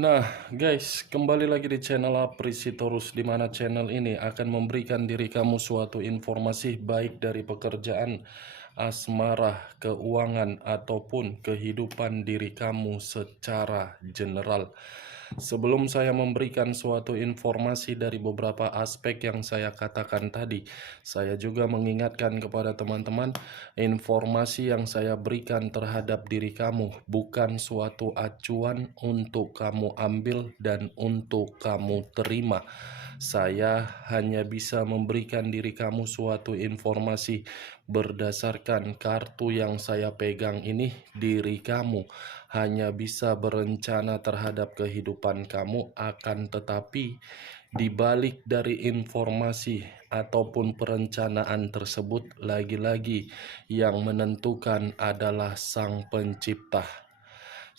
Nah, guys, kembali lagi di channel Aprisitorus, di mana channel ini akan memberikan diri kamu suatu informasi baik dari pekerjaan, asmara, keuangan, ataupun kehidupan diri kamu secara general. Sebelum saya memberikan suatu informasi dari beberapa aspek yang saya katakan tadi, saya juga mengingatkan kepada teman-teman, informasi yang saya berikan terhadap diri kamu bukan suatu acuan untuk kamu ambil dan untuk kamu terima. Saya hanya bisa memberikan diri kamu suatu informasi berdasarkan kartu yang saya pegang ini. Diri kamu hanya bisa berencana terhadap kehidupan kamu, akan tetapi di balik dari informasi ataupun perencanaan tersebut, lagi-lagi yang menentukan adalah Sang Pencipta.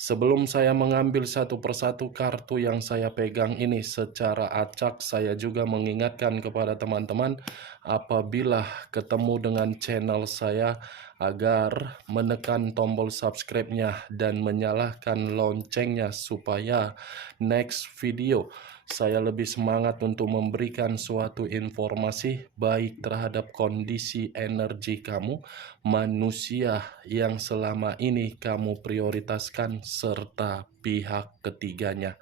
Sebelum saya mengambil satu persatu kartu yang saya pegang ini secara acak, saya juga mengingatkan kepada teman-teman apabila ketemu dengan channel saya agar menekan tombol subscribe-nya dan menyalakan loncengnya supaya next video saya lebih semangat untuk memberikan suatu informasi baik terhadap kondisi energi kamu, manusia yang selama ini kamu prioritaskan, serta pihak ketiganya.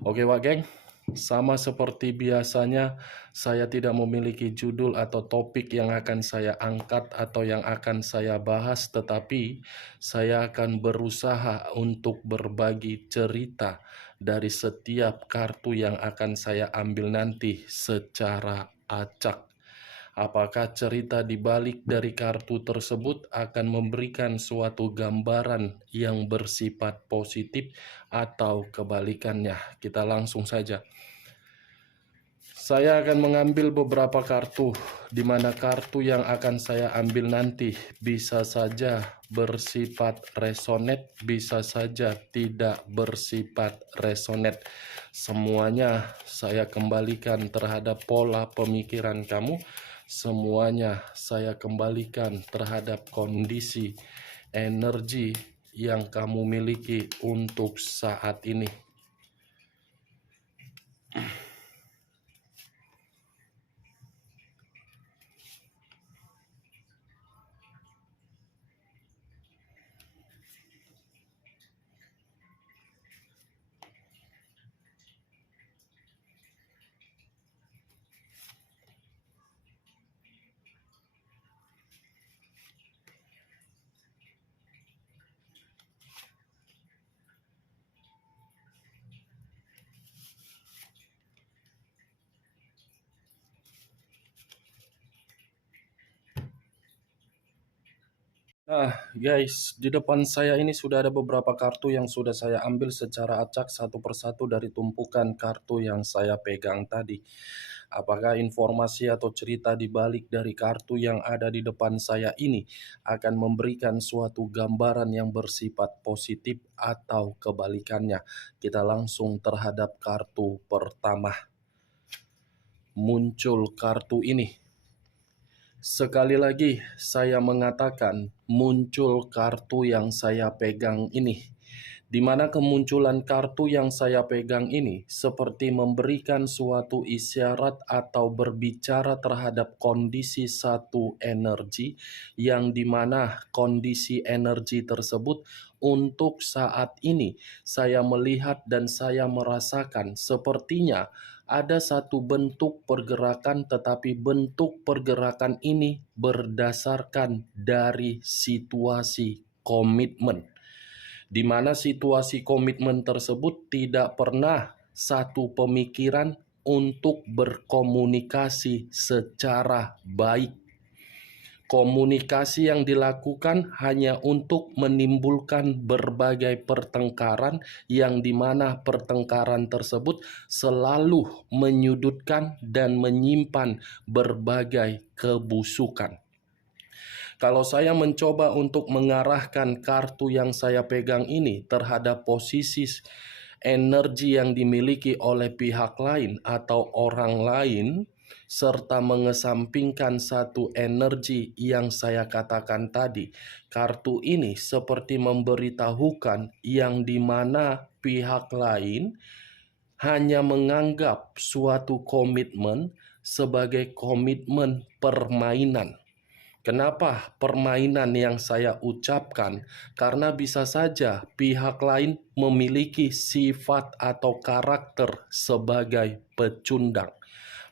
Oke Wak Geng, sama seperti biasanya, saya tidak memiliki judul atau topik yang akan saya angkat atau yang akan saya bahas, tetapi saya akan berusaha untuk berbagi cerita dari setiap kartu yang akan saya ambil nanti secara acak. Apakah cerita di balik dari kartu tersebut akan memberikan suatu gambaran yang bersifat positif atau kebalikannya? Kita langsung saja. Saya akan mengambil beberapa kartu, di mana kartu yang akan saya ambil nanti bisa saja bersifat resonate, bisa saja tidak bersifat resonate. Semuanya saya kembalikan terhadap pola pemikiran kamu, semuanya saya kembalikan terhadap kondisi energi yang kamu miliki untuk saat ini. Nah guys, di depan saya ini sudah ada beberapa kartu yang sudah saya ambil secara acak satu persatu dari tumpukan kartu yang saya pegang tadi. Apakah informasi atau cerita di balik dari kartu yang ada di depan saya ini akan memberikan suatu gambaran yang bersifat positif atau kebalikannya? Kita langsung terhadap kartu pertama. Muncul kartu ini. Sekali lagi saya mengatakan muncul kartu yang saya pegang ini, di mana kemunculan kartu yang saya pegang ini seperti memberikan suatu isyarat atau berbicara terhadap kondisi satu energi, yang dimana kondisi energi tersebut untuk saat ini saya melihat dan saya merasakan sepertinya ada satu bentuk pergerakan, tetapi bentuk pergerakan ini berdasarkan dari situasi komitmen, di mana situasi komitmen tersebut tidak pernah satu pemikiran untuk berkomunikasi secara baik. Komunikasi yang dilakukan hanya untuk menimbulkan berbagai pertengkaran, yang dimana pertengkaran tersebut selalu menyudutkan dan menyimpan berbagai kebusukan. Kalau saya mencoba untuk mengarahkan kartu yang saya pegang ini terhadap posisi energi yang dimiliki oleh pihak lain atau orang lain, serta mengesampingkan satu energi yang saya katakan tadi. Kartu ini seperti memberitahukan yang dimana pihak lain hanya menganggap suatu komitmen sebagai komitmen permainan. Kenapa permainan yang saya ucapkan? Karena bisa saja pihak lain memiliki sifat atau karakter sebagai pecundang,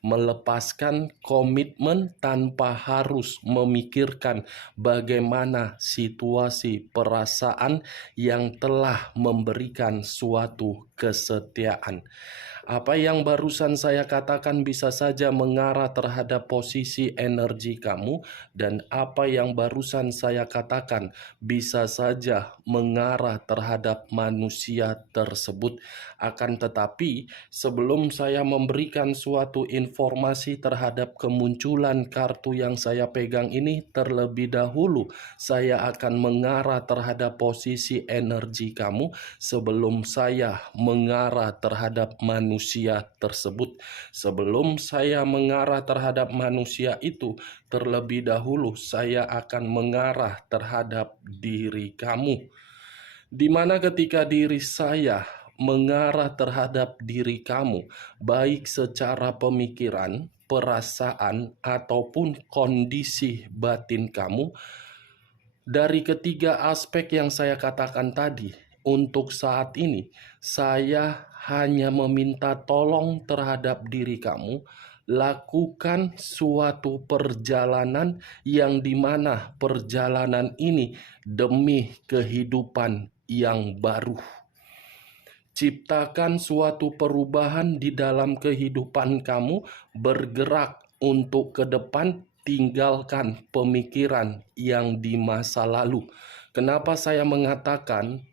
melepaskan komitmen tanpa harus memikirkan bagaimana situasi perasaan yang telah memberikan suatu kesetiaan. Apa yang barusan saya katakan bisa saja mengarah terhadap posisi energi kamu, dan apa yang barusan saya katakan bisa saja mengarah terhadap manusia tersebut. Akan tetapi, sebelum saya memberikan suatu informasi terhadap kemunculan kartu yang saya pegang ini, terlebih dahulu saya akan mengarah terhadap posisi energi kamu sebelum saya mengarah terhadap manusia tersebut. Sebelum saya mengarah terhadap manusia itu, terlebih dahulu saya akan mengarah terhadap diri kamu. Di mana ketika diri saya mengarah terhadap diri kamu, baik secara pemikiran, perasaan, ataupun kondisi batin kamu, dari ketiga aspek yang saya katakan tadi, untuk saat ini saya hanya meminta tolong terhadap diri kamu. Lakukan suatu perjalanan yang dimana perjalanan ini demi kehidupan yang baru. Ciptakan suatu perubahan di dalam kehidupan kamu, bergerak untuk ke depan, tinggalkan pemikiran yang di masa lalu. Kenapa saya mengatakan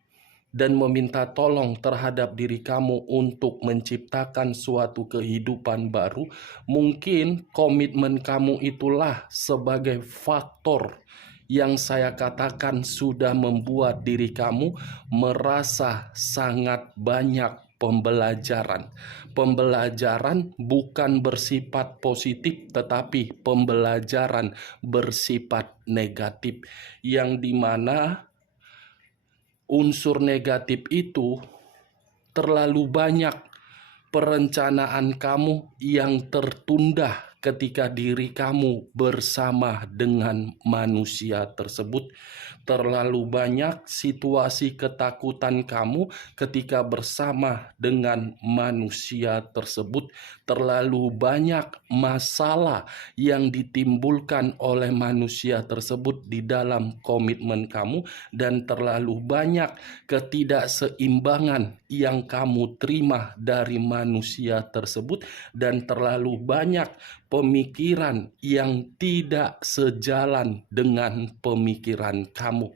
dan meminta tolong terhadap diri kamu untuk menciptakan suatu kehidupan baru? Mungkin komitmen kamu itulah sebagai faktor yang saya katakan sudah membuat diri kamu merasa sangat banyak pembelajaran. Pembelajaran bukan bersifat positif, tetapi pembelajaran bersifat negatif, yang dimana unsur negatif itu terlalu banyak perencanaan kamu yang tertunda ketika diri kamu bersama dengan manusia tersebut. Terlalu banyak situasi ketakutan kamu ketika bersama dengan manusia tersebut. Terlalu banyak masalah yang ditimbulkan oleh manusia tersebut di dalam komitmen kamu, dan terlalu banyak ketidakseimbangan yang kamu terima dari manusia tersebut, dan terlalu banyak pemikiran yang tidak sejalan dengan pemikiran kamu.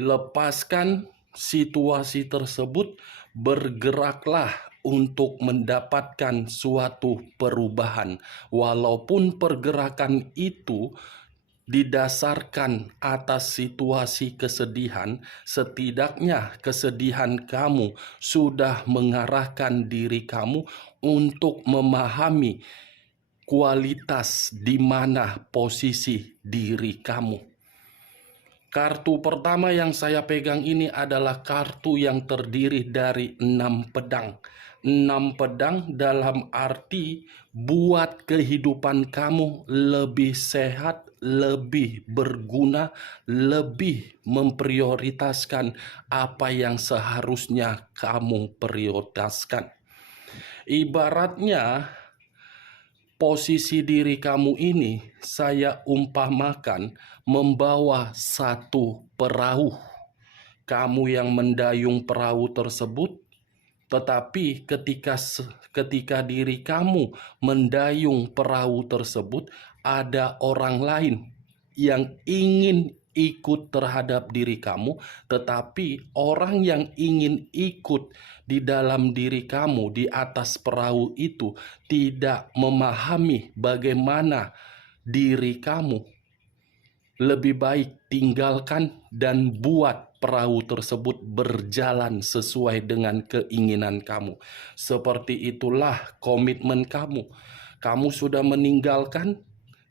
Lepaskan situasi tersebut, bergeraklah untuk mendapatkan suatu perubahan. Walaupun pergerakan itu didasarkan atas situasi kesedihan, setidaknya kesedihan kamu sudah mengarahkan diri kamu untuk memahami kualitas di mana posisi diri kamu. Kartu pertama yang saya pegang ini adalah kartu yang terdiri dari 6 pedang. 6 pedang dalam arti buat kehidupan kamu lebih sehat, lebih berguna, lebih memprioritaskan apa yang seharusnya kamu prioritaskan. Ibaratnya posisi diri kamu ini saya umpamakan membawa satu perahu. Kamu yang mendayung perahu tersebut, tetapi ketika diri kamu mendayung perahu tersebut, ada orang lain yang ingin ikut terhadap diri kamu, tetapi orang yang ingin ikut di dalam diri kamu di atas perahu itu tidak memahami bagaimana diri kamu. Lebih baik tinggalkan dan buat perahu tersebut berjalan sesuai dengan keinginan kamu. Seperti itulah komitmen kamu. Kamu sudah meninggalkan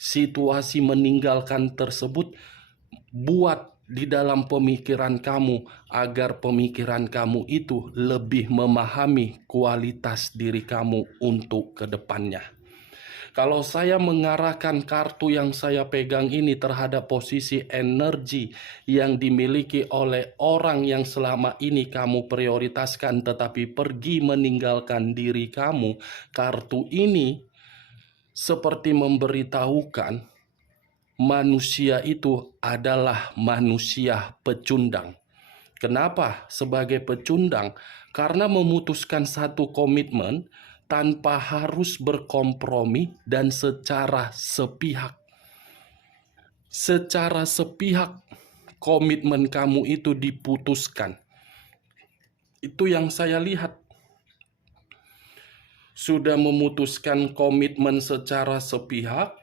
situasi meninggalkan tersebut, buat di dalam pemikiran kamu agar pemikiran kamu itu lebih memahami kualitas diri kamu untuk kedepannya. Kalau saya mengarahkan kartu yang saya pegang ini terhadap posisi energi yang dimiliki oleh orang yang selama ini kamu prioritaskan tetapi pergi meninggalkan diri kamu, kartu ini seperti memberitahukan manusia itu adalah manusia pecundang. Kenapa sebagai pecundang? Karena memutuskan satu komitmen tanpa harus berkompromi dan secara sepihak. Secara sepihak komitmen kamu itu diputuskan. Itu yang saya lihat. Sudah memutuskan komitmen secara sepihak,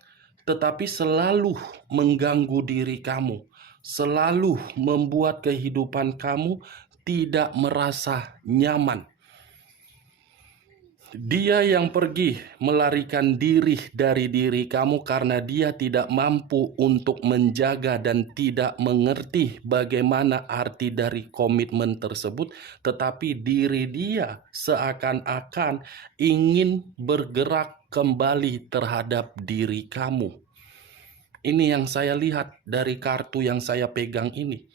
tetapi selalu mengganggu diri kamu, selalu membuat kehidupan kamu tidak merasa nyaman. Dia yang pergi melarikan diri dari diri kamu karena dia tidak mampu untuk menjaga dan tidak mengerti bagaimana arti dari komitmen tersebut, tetapi diri dia seakan-akan ingin bergerak kembali terhadap diri kamu. Ini yang saya lihat dari kartu yang saya pegang ini.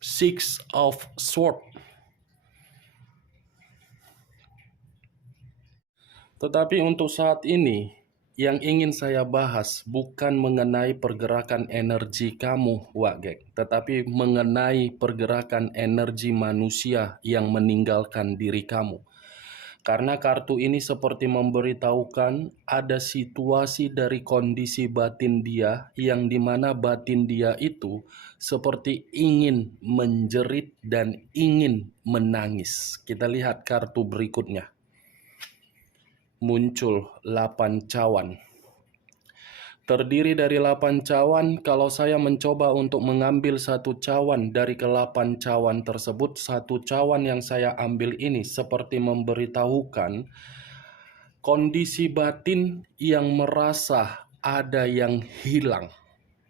Six of Swords. Tetapi untuk saat ini, yang ingin saya bahas bukan mengenai pergerakan energi kamu, Wak Gek, tetapi mengenai pergerakan energi manusia yang meninggalkan diri kamu. Karena kartu ini seperti memberitahukan ada situasi dari kondisi batin dia yang dimana batin dia itu seperti ingin menjerit dan ingin menangis. Kita lihat kartu berikutnya. Muncul 8 cawan. Terdiri dari 8 cawan. Kalau saya mencoba untuk mengambil satu cawan dari ke-8 cawan tersebut, satu cawan yang saya ambil ini seperti memberitahukan kondisi batin yang merasa ada yang hilang.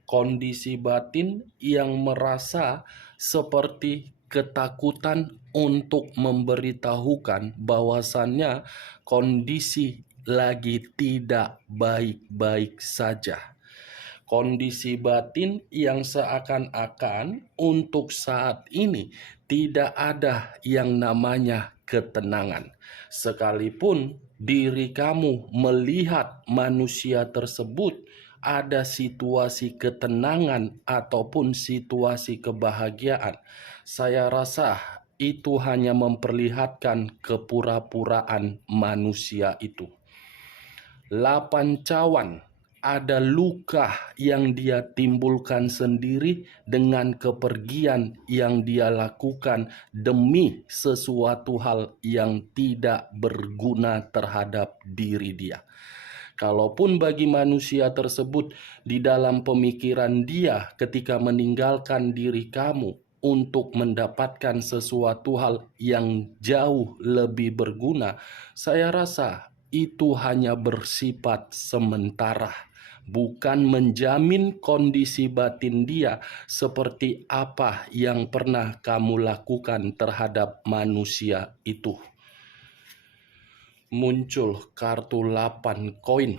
Kondisi batin yang merasa seperti ketakutan untuk memberitahukan bahwasannya kondisi lagi tidak baik-baik saja. Kondisi batin yang seakan-akan untuk saat ini tidak ada yang namanya ketenangan. Sekalipun diri kamu melihat manusia tersebut ada situasi ketenangan ataupun situasi kebahagiaan, saya rasa itu hanya memperlihatkan kepura-puraan manusia itu. 8 cawan, ada luka yang dia timbulkan sendiri dengan kepergian yang dia lakukan demi sesuatu hal yang tidak berguna terhadap diri dia. Kalaupun bagi manusia tersebut di dalam pemikiran dia ketika meninggalkan diri kamu untuk mendapatkan sesuatu hal yang jauh lebih berguna, saya rasa itu hanya bersifat sementara, bukan menjamin kondisi batin dia seperti apa yang pernah kamu lakukan terhadap manusia itu. Muncul kartu 8 koin.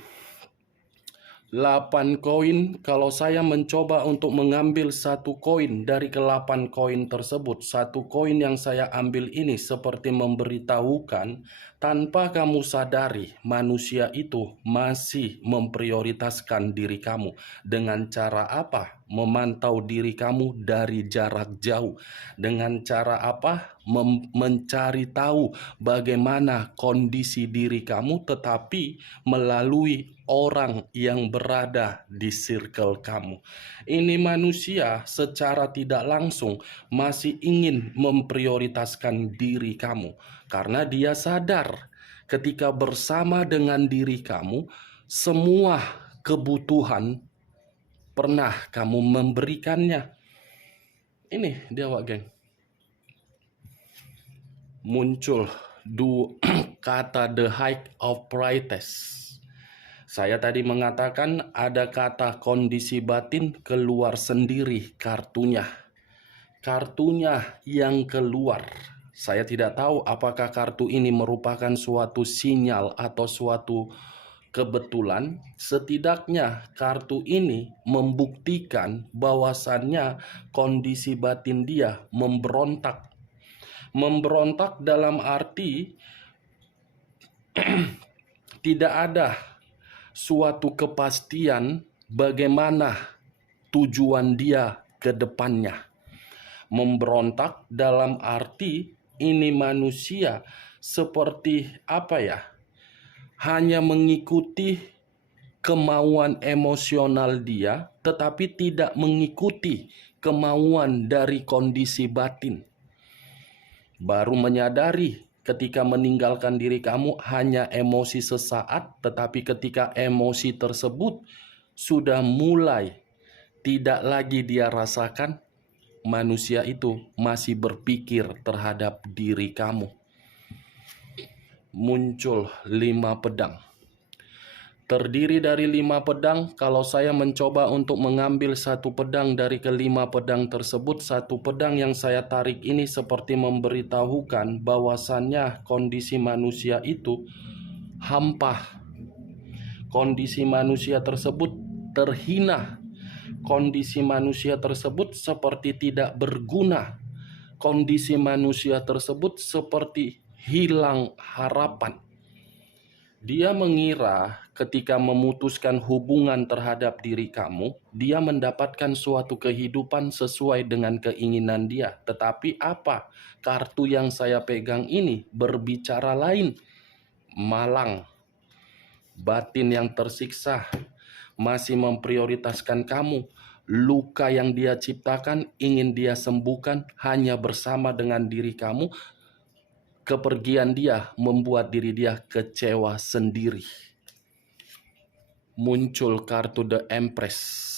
8 koin, kalau saya mencoba untuk mengambil satu koin dari ke-8 koin tersebut, satu koin yang saya ambil ini seperti memberitahukan tanpa kamu sadari manusia itu masih memprioritaskan diri kamu. Dengan cara apa? Memantau diri kamu dari jarak jauh. Dengan cara apa? Mencari tahu bagaimana kondisi diri kamu, tetapi melalui orang yang berada di circle kamu. Ini manusia secara tidak langsung masih ingin memprioritaskan diri kamu karena dia sadar ketika bersama dengan diri kamu semua kebutuhan pernah kamu memberikannya. Ini dia, Wak Geng. Muncul kata the height of brightness. Saya tadi mengatakan ada kata kondisi batin keluar sendiri kartunya. Kartunya yang keluar. Saya tidak tahu apakah kartu ini merupakan suatu sinyal atau suatu kebetulan. Setidaknya kartu ini membuktikan bahwasannya kondisi batin dia memberontak. Memberontak dalam arti tidak ada suatu kepastian bagaimana tujuan dia ke depannya. Memberontak dalam arti ini manusia seperti apa ya? Hanya mengikuti kemauan emosional dia, tetapi tidak mengikuti kemauan dari kondisi batin. Baru menyadari ketika meninggalkan diri kamu hanya emosi sesaat, tetapi ketika emosi tersebut sudah mulai tidak lagi dia rasakan, manusia itu masih berpikir terhadap diri kamu. Muncul 5 pedang. Terdiri dari 5 pedang. Kalau saya mencoba untuk mengambil satu pedang dari kelima pedang tersebut, satu pedang yang saya tarik ini seperti memberitahukan bahwasannya kondisi manusia itu hampa. Kondisi manusia tersebut terhina. Kondisi manusia tersebut seperti tidak berguna. Kondisi manusia tersebut seperti hilang harapan. Dia mengira ketika memutuskan hubungan terhadap diri kamu, dia mendapatkan suatu kehidupan sesuai dengan keinginan dia. Tetapi apa? Kartu yang saya pegang ini berbicara lain. Malang, batin yang tersiksa, masih memprioritaskan kamu. Luka yang dia ciptakan ingin dia sembuhkan hanya bersama dengan diri kamu. Kepergian dia membuat diri dia kecewa sendiri. Muncul kartu The Empress.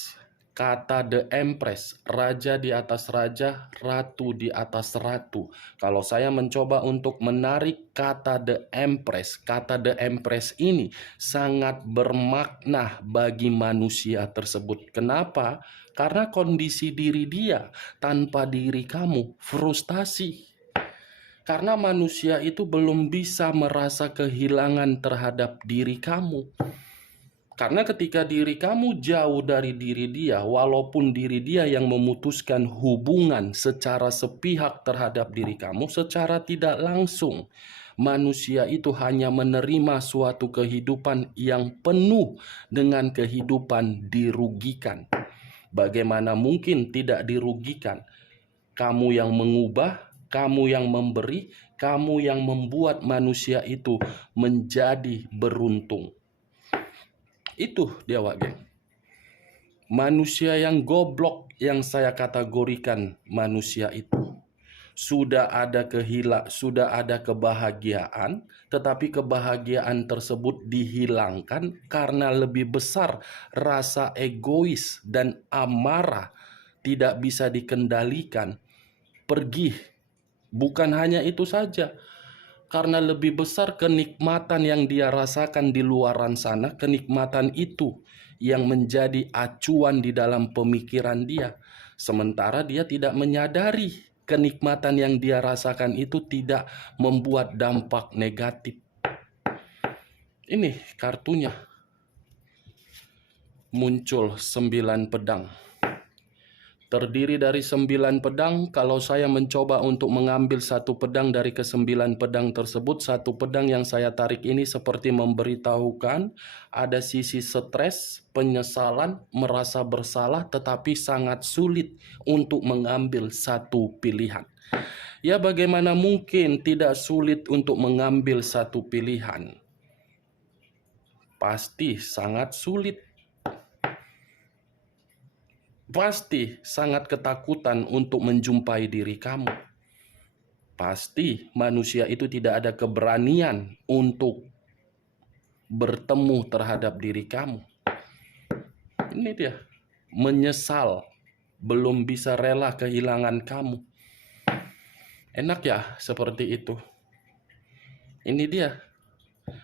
Kata The Empress, raja di atas raja, ratu di atas ratu. Kalau saya mencoba untuk menarik kata The Empress ini sangat bermakna bagi manusia tersebut. Kenapa? Karena kondisi diri dia tanpa diri kamu frustasi. Karena manusia itu belum bisa merasa kehilangan terhadap diri kamu. Karena ketika diri kamu jauh dari diri dia, walaupun diri dia yang memutuskan hubungan secara sepihak terhadap diri kamu, secara tidak langsung, manusia itu hanya menerima suatu kehidupan yang penuh dengan kehidupan dirugikan. Bagaimana mungkin tidak dirugikan? Kamu yang mengubah, kamu yang memberi, kamu yang membuat manusia itu menjadi beruntung. Itu dia, Wak Geng. Manusia yang goblok yang saya kategorikan manusia itu. Sudah ada kebahagiaan, tetapi kebahagiaan tersebut dihilangkan karena lebih besar rasa egois dan amarah tidak bisa dikendalikan. Pergi. Bukan hanya itu saja, karena lebih besar kenikmatan yang dia rasakan di luaran sana, kenikmatan itu yang menjadi acuan di dalam pemikiran dia. Sementara dia tidak menyadari kenikmatan yang dia rasakan itu tidak membuat dampak negatif. Ini kartunya. Muncul 9 pedang. Terdiri dari 9 pedang. Kalau saya mencoba untuk mengambil satu pedang dari ke-9 pedang tersebut, satu pedang yang saya tarik ini seperti memberitahukan ada sisi stres, penyesalan, merasa bersalah, tetapi sangat sulit untuk mengambil satu pilihan. Ya, bagaimana mungkin tidak sulit untuk mengambil satu pilihan? Pasti sangat sulit. Pasti sangat ketakutan untuk menjumpai diri kamu. Pasti manusia itu tidak ada keberanian untuk bertemu terhadap diri kamu. Ini dia, menyesal, belum bisa rela kehilangan kamu. Enak ya seperti itu. Ini dia,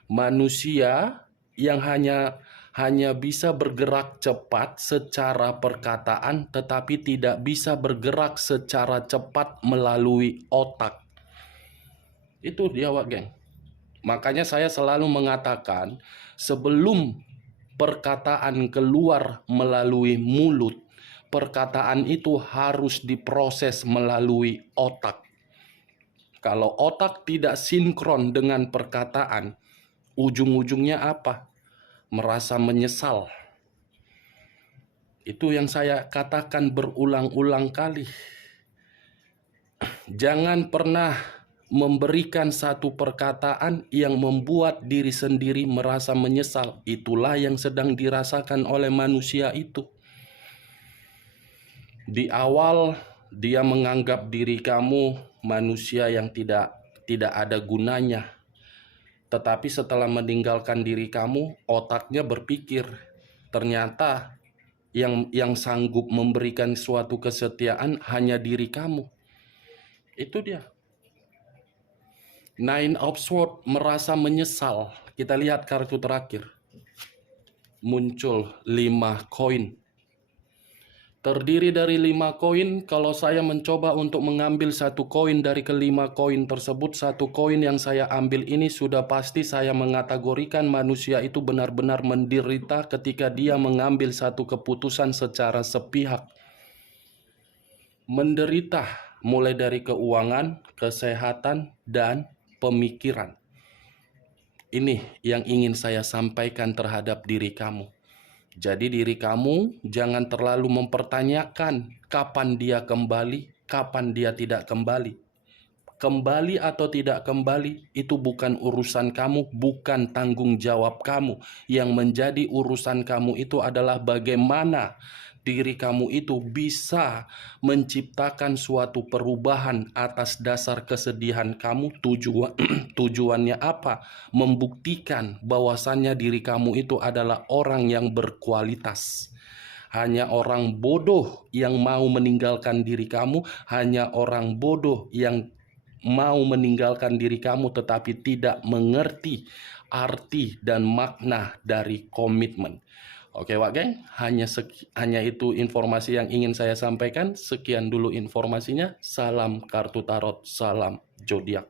Manusia yang hanya bisa bergerak cepat secara perkataan, tetapi tidak bisa bergerak secara cepat melalui otak. Itu dia, Wak Geng. Makanya saya selalu mengatakan, sebelum perkataan keluar melalui mulut, perkataan itu harus diproses melalui otak. Kalau otak tidak sinkron dengan perkataan, ujung-ujungnya apa? Merasa menyesal. Itu yang saya katakan berulang-ulang kali. Jangan pernah memberikan satu perkataan yang membuat diri sendiri merasa menyesal. Itulah yang sedang dirasakan oleh manusia itu. Di awal dia menganggap diri kamu manusia yang tidak ada gunanya. Tetapi setelah meninggalkan diri kamu, otaknya berpikir, ternyata yang sanggup memberikan suatu kesetiaan hanya diri kamu. Itu dia. Nine of Swords merasa menyesal. Kita lihat kartu terakhir. Muncul 5 koin. Terdiri dari 5 koin. Kalau saya mencoba untuk mengambil satu koin dari ke-5 koin tersebut, satu koin yang saya ambil ini sudah pasti saya mengategorikan manusia itu benar-benar menderita ketika dia mengambil satu keputusan secara sepihak. Menderita mulai dari keuangan, kesehatan, dan pemikiran. Ini yang ingin saya sampaikan terhadap diri kamu. Jadi diri kamu jangan terlalu mempertanyakan kapan dia kembali, kapan dia tidak kembali. Kembali atau tidak kembali itu bukan urusan kamu, bukan tanggung jawab kamu. Yang menjadi urusan kamu itu adalah bagaimana diri kamu itu bisa menciptakan suatu perubahan atas dasar kesedihan kamu. Tujuannya apa? Membuktikan bahwasannya diri kamu itu adalah orang yang berkualitas. Hanya orang bodoh yang mau meninggalkan diri kamu, hanya orang bodoh yang mau meninggalkan diri kamu tetapi tidak mengerti arti dan makna dari komitmen. Oke, Wak Geng, hanya itu informasi yang ingin saya sampaikan. Sekian dulu informasinya. Salam kartu tarot, salam zodiak.